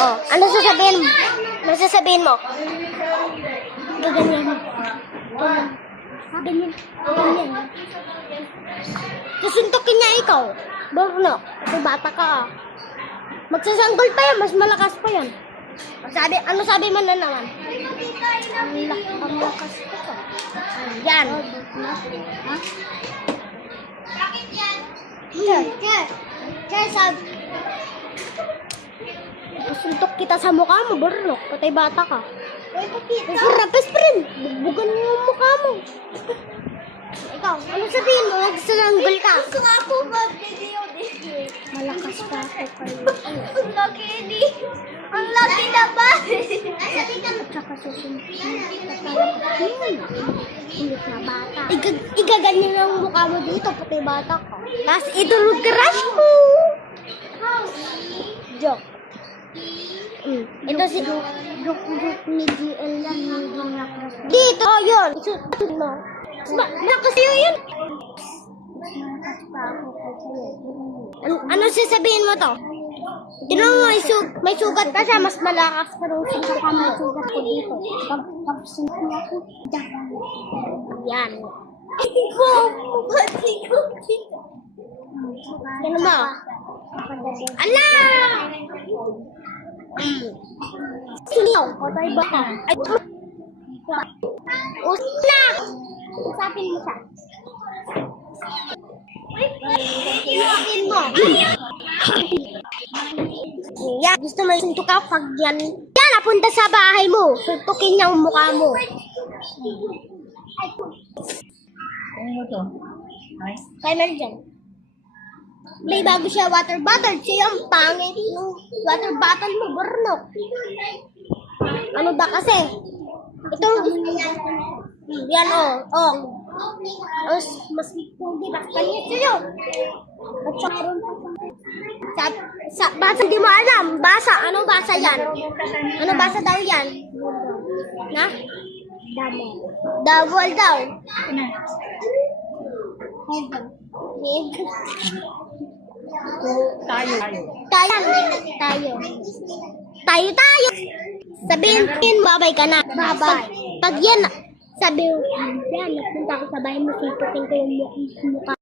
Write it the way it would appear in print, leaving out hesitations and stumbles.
Oh, ano sasabihin mo? Ano sasabihin mo? Gaganyan. Ganyan. Ganyan. Susuntukin niya ikaw. Borno, kasi bata ka ah. Magsasanggol pa yan, mas malakas pa yan. Ano sabi mo na naman? Ang lakas pa ka. Yan. Ha? Bakit yan? Kaya sabi, suntok kita sa mukha mo, Borno. Patay bata ka. Rapes pa rin. Bugbugan mo yung mukha mo. Ikaw, ano sabihin mo? Nagsasanggol ka. Gusto nga po mag-video din. Malakas pa ako kayo. Ang laki di. Ang laki na ba? Tsaka susunod. Ulit na bata. Igaganyan ang mukha mo dito, pati bata ka. Tapos itulog crush mo. Joke. Ito si joke ni GL yan. Dito, yun. Malakas yun yun. Ano sasabihin mo to? Tinong mo, may sugat ka siya, mas malakas pa rin siya ka may sugat ko dito. Pag sinunod ako, yan. Ano mo? Ala! Sino? Patay ba ka? Usla! Usapin mo siya. Usapin mo. Yan, gusto mo suntok ka pag yan. Yan, napunta sa bahay mo. Suntukin niya ang mukha mo. Ano mo to? Ay? Kaya meron dyan. May bago siya water bottle. Siya ang pangit yung water bottle mo, Borno. Ano ba kasi? Ito, yan oh. Mas hindi ba kanya sa'yo? At sa meron basa di mo alam. Basa, ano basa yan? Ano basa daw yan? Na? Double daw. Tayo. Sabihin, babay ka na. Babay. Pag yan, sabi mo, yan, napunta ko sa bahay mo, suntukin ko yung mukha.